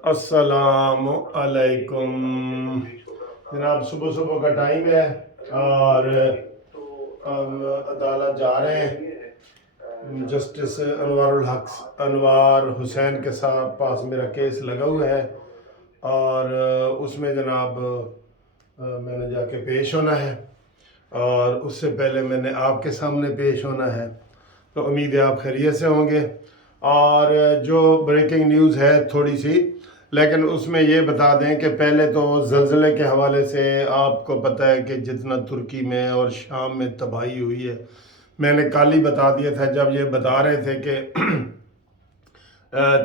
अस्सलाम अलैकुम जनाब। सुबह सुबह का टाइम है और हम अदालत जा रहे हैं। जस्टिस अनवार हुसैन के साथ पास मेरा केस लगा हुआ है और उसमें जनाब मैंने जाके पेश होना है और उससे पहले मैंने आपके सामने पेश होना है। तो उम्मीद है आप खैरियत से होंगे। और जो ब्रेकिंग न्यूज़ है थोड़ी सी, लेकिन उसमें ये बता दें कि पहले तो ज़लज़ले के हवाले से आपको पता है कि जितना तुर्की में और शाम में तबाही हुई है, मैंने कल ही बता दिया था जब ये बता रहे थे कि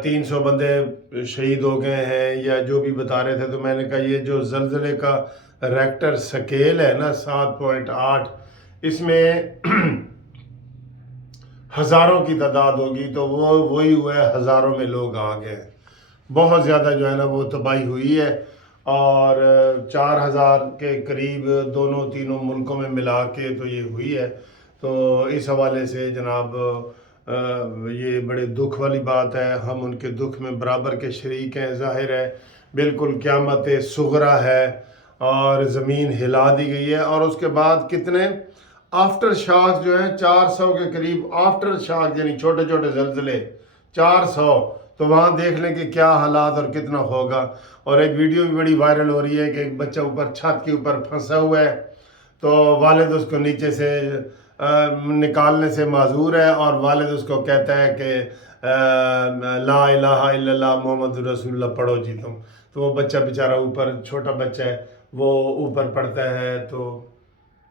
300 बंदे शहीद हो गए हैं या जो भी बता रहे थे। तो मैंने कहा ये जो ज़लज़ले का रेक्टर स्केल है ना 7.8, इसमें हज़ारों की तादाद होगी, तो वो वही हुआ है, हज़ारों में लोग आ गए। बहुत ज़्यादा जो है ना वो तबाही हुई है और 4000 के करीब दोनों तीनों मुल्कों में मिला के तो ये हुई है। तो इस हवाले से जनाब ये बड़े दुख वाली बात है। हम उनके दुख में बराबर के शरीक हैं। ज़ाहिर है बिल्कुल क़यामत सुग़रा है और ज़मीन हिला दी गई है। और उसके बाद कितने आफ्टर शॉक जो हैं 400 के करीब आफ्टर शॉक, यानी छोटे छोटे ज़लज़ले 400। तो वहाँ देख लें कि क्या हालात और कितना होगा। और एक वीडियो भी बड़ी वायरल हो रही है कि एक बच्चा ऊपर छत के ऊपर फंसा हुआ है, तो वालिद उसको नीचे से निकालने से माजूर है और वालिद उसको कहता है कि ला इलाहा इल्लल्लाह मोहम्मद रसूलुल्लाह पढ़ो जी तुम। तो वो बच्चा बेचारा ऊपर, छोटा बच्चा है, वो ऊपर पढ़ता है। तो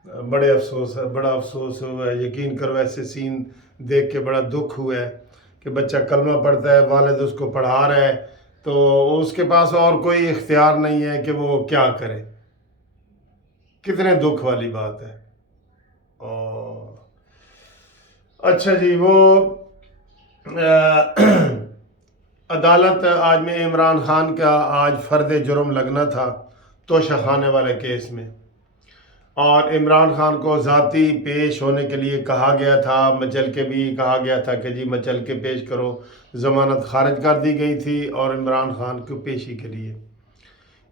बड़ा अफसोस हुआ है। यकीन करो ऐसे सीन देख के बड़ा दुख हुआ है कि बच्चा कलमा पढ़ता है, वालिद उसको पढ़ा रहा है, तो उसके पास और कोई इख्तियार नहीं है कि वो क्या करे। कितने दुख वाली बात है। और अच्छा जी, वो अदालत आज में इमरान खान का आज फर्द जुर्म लगना था तोशा खाने वाले केस में, और इमरान खान को ज़ाती पेश होने के लिए कहा गया था। मचल के भी कहा गया था कि जी मचल के पेश करो। ज़मानत खारिज कर दी गई थी और इमरान खान को पेशी के लिए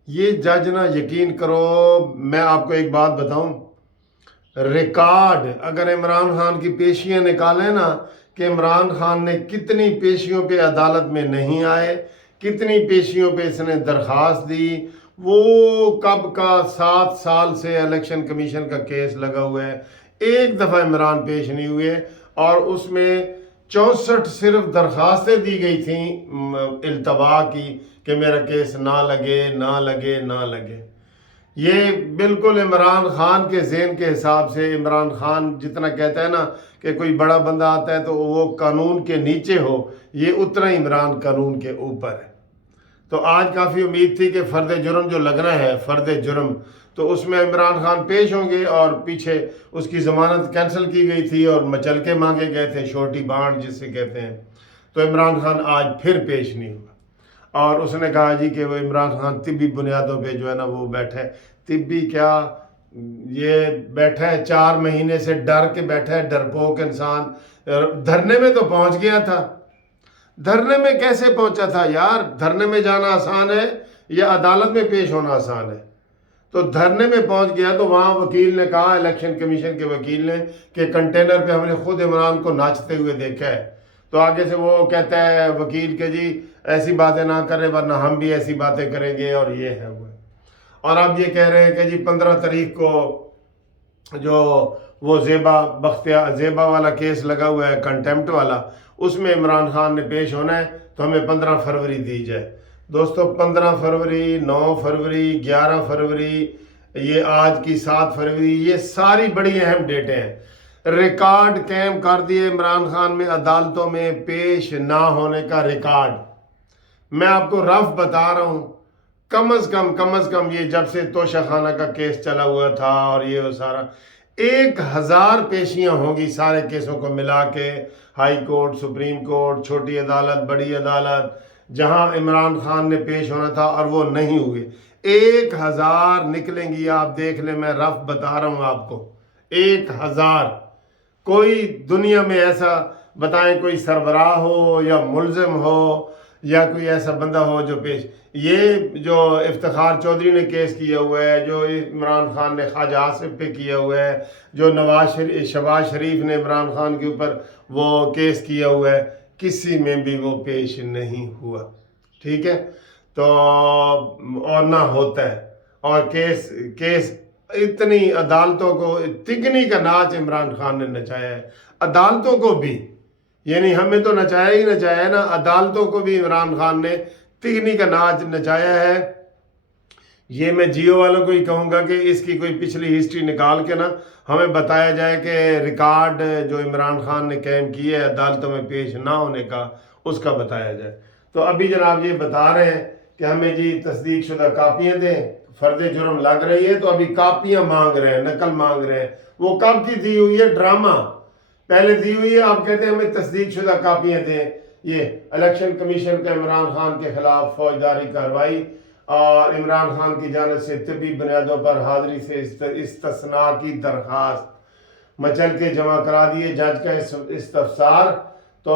ये जज ना, यकीन करो मैं आपको एक बात बताऊं, रिकॉर्ड अगर इमरान खान की पेशियां निकालें ना कि इमरान खान ने कितनी पेशियों पे अदालत में नहीं आए, कितनी पेशियों पे इसने दरख्वास्त दी। वो कब का 7 साल से इलेक्शन कमीशन का केस लगा हुआ है, एक दफ़ा इमरान पेश नहीं हुए। और उसमें 64 सिर्फ दरख्वास्तें दी गई थी इल्तवा की कि मेरा केस ना लगे ना लगे ना लगे। ये बिल्कुल इमरान खान के ज़हन के हिसाब से, इमरान खान जितना कहता है ना कि कोई बड़ा बंदा आता है तो वो कानून के नीचे हो, ये उतना ही इमरान कानून के ऊपर है। तो आज काफ़ी उम्मीद थी कि फ़र्द जुर्म जो लगना है, फ़र्द जुर्म, तो उसमें इमरान खान पेश होंगे। और पीछे उसकी ज़मानत कैंसिल की गई थी और मचलके मांगे गए थे, शोटी बांड जिसे कहते हैं। तो इमरान खान आज फिर पेश नहीं हुआ और उसने कहा जी कि वो इमरान खान तिब्बी बुनियादों पे जो है ना वो बैठा है। तिब्बी क्या, ये बैठा है 4 महीने से डर के बैठा है, डरपोक इंसान। धरने में तो पहुंच गया था। धरने में कैसे पहुंचा था यार? धरने में जाना आसान है या अदालत में पेश होना आसान है? तो धरने में पहुंच गया तो वहां वकील ने कहा, इलेक्शन कमीशन के वकील ने, कि कंटेनर पे हमने खुद इमरान को नाचते हुए देखा है। तो आगे से वो कहता है वकील के जी ऐसी बातें ना करें वरना हम भी ऐसी बातें करेंगे, और ये है वो। और अब ये कह रहे हैं कि जी 15 तारीख को जो वो ज़ेबा वाला केस लगा हुआ है, कंटेम्प्ट वाला, उसमें इमरान खान ने पेश होना है, तो हमें 15 फरवरी दी जाए। दोस्तों 15 फरवरी, 9 फरवरी, 11 फरवरी, ये आज की 7 फरवरी, ये सारी बड़ी अहम डेटें हैं। रिकॉर्ड कायम कर दिए इमरान खान में अदालतों में पेश ना होने का रिकॉर्ड। मैं आपको रफ बता रहा हूँ, कम अज कम ये जब से तोशा खाना का केस चला हुआ था और ये वो सारा 1000 पेशियां होंगी सारे केसों को मिला के, हाई कोर्ट, सुप्रीम कोर्ट, छोटी अदालत, बड़ी अदालत, जहां इमरान खान ने पेश होना था और वो नहीं हुए। 1000 निकलेंगी, आप देख ले, मैं रफ बता रहा हूं आपको, 1000। कोई दुनिया में ऐसा बताएं कोई सरबराह हो या मुलजिम हो یا کوئی ایسا بندہ ہو جو پیش، یہ جو افتخار چودھری نے کیس کیا ہوا ہے، جو عمران خان نے خواجہ آصف پہ کیا ہوا ہے، جو شہباز شریف نے عمران خان کے اوپر وہ کیس کیا ہوا ہے، کسی میں بھی وہ پیش نہیں ہوا، ٹھیک ہے؟ تو اور نہ ہوتا ہے، اور کیس اتنی عدالتوں کو، تگنی کا ناچ عمران خان نے نچایا ہے، عدالتوں کو بھی، یعنی ہمیں تو نچایا ہی نچایا ہے نا، عدالتوں کو بھی عمران خان نے تگنی کا ناچ نچایا ہے۔ یہ میں جیو والوں کو ہی کہوں گا کہ اس کی کوئی پچھلی ہسٹری نکال کے نا ہمیں بتایا جائے کہ ریکارڈ جو عمران خان نے قائم کیا ہے عدالتوں میں پیش نہ ہونے کا، اس کا بتایا جائے۔ تو ابھی جناب یہ بتا رہے ہیں کہ ہمیں جی تصدیق شدہ کاپیاں دیں، فرد جرم لگ رہی ہے، تو ابھی کاپیاں مانگ رہے ہیں، نقل مانگ رہے ہیں۔ وہ کب کی دی ہوئی ہے؟ ڈرامہ پہلے دی ہوئی ہے، آپ کہتے ہیں ہمیں تصدیق شدہ کاپیاں دیں۔ یہ الیکشن کمیشن کا عمران خان کے خلاف فوجداری کارروائی اور عمران خان کی جانب سے طبی بنیادوں پر حاضری سے استثناء کی درخواست مچل کے جمع کرا دیے، جج کا استفسار۔ تو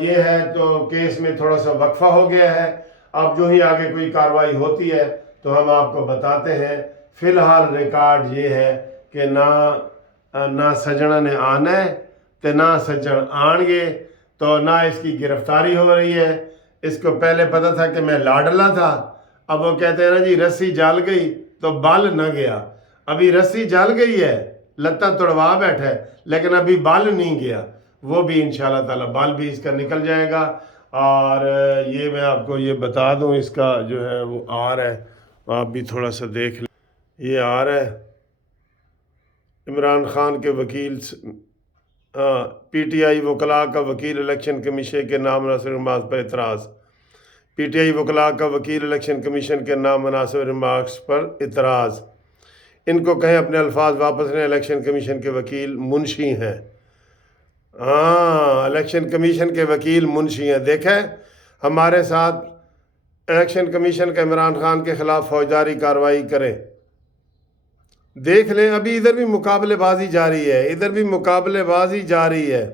یہ ہے، تو کیس میں تھوڑا سا وقفہ ہو گیا ہے، اب جو ہی آگے کوئی کارروائی ہوتی ہے تو ہم آپ کو بتاتے ہیں۔ فی الحال ریکارڈ یہ ہے کہ نہ سجنا نے آنا ہے تو نہ سجن آن گے، تو نہ اس کی گرفتاری ہو رہی ہے۔ اس کو پہلے پتہ تھا کہ میں لاڈلا تھا، اب وہ کہتے ہیں نا جی رسی جال گئی تو بال نہ گیا۔ ابھی رسی جال گئی ہے، لتاں توڑوا بیٹھا ہے، لیکن ابھی بال نہیں گیا، وہ بھی انشاءاللہ تعالی بال بھی اس کا نکل جائے گا۔ اور یہ میں آپ کو یہ بتا دوں، اس کا جو ہے وہ آر ہے، آپ بھی تھوڑا سا دیکھ لیں، یہ آر ہے عمران خان کے وکیل، پی ٹی آئی وکلاء کا وکیل الیکشن کمیشن کے نامناسب ریمارکس پر اعتراض۔ پی ٹی آئی وکلاء کا وکیل الیکشن کمیشن کے نامناسب ریمارکس پر اعتراض۔ ان کو کہیں اپنے الفاظ واپس لیں، الیکشن کمیشن کے وکیل منشی ہیں۔ الیکشن کمیشن کے وکیل منشی ہیں، دیکھیں ہمارے ساتھ الیکشن کمیشن کا عمران خان کے خلاف فوجداری کارروائی کریں۔ دیکھ لیں، ابھی ادھر بھی مقابلے بازی جاری ہے، ادھر بھی مقابلے بازی جاری ہے۔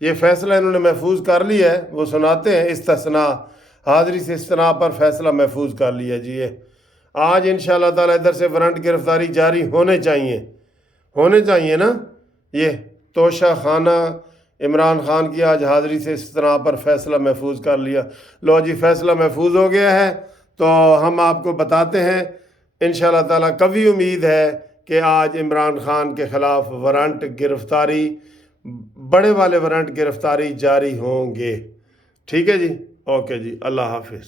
یہ فیصلہ انہوں نے محفوظ کر لیا ہے، وہ سناتے ہیں استثناء، حاضری سے استثناء پر فیصلہ محفوظ کر لیا جی۔ یہ آج انشاءاللہ تعالیٰ ادھر سے وارنٹ گرفتاری جاری ہونے چاہیے نا۔ یہ توشہ خانہ عمران خان کی آج حاضری سے استثناء پر فیصلہ محفوظ کر لیا۔ لو جی فیصلہ محفوظ ہو گیا ہے، تو ہم آپ کو بتاتے ہیں انشاءاللہ تعالیٰ قوی امید ہے کہ آج عمران خان کے خلاف وارنٹ گرفتاری، بڑے والے وارنٹ گرفتاری جاری ہوں گے۔ ٹھیک ہے جی، اوکے جی، اللہ حافظ۔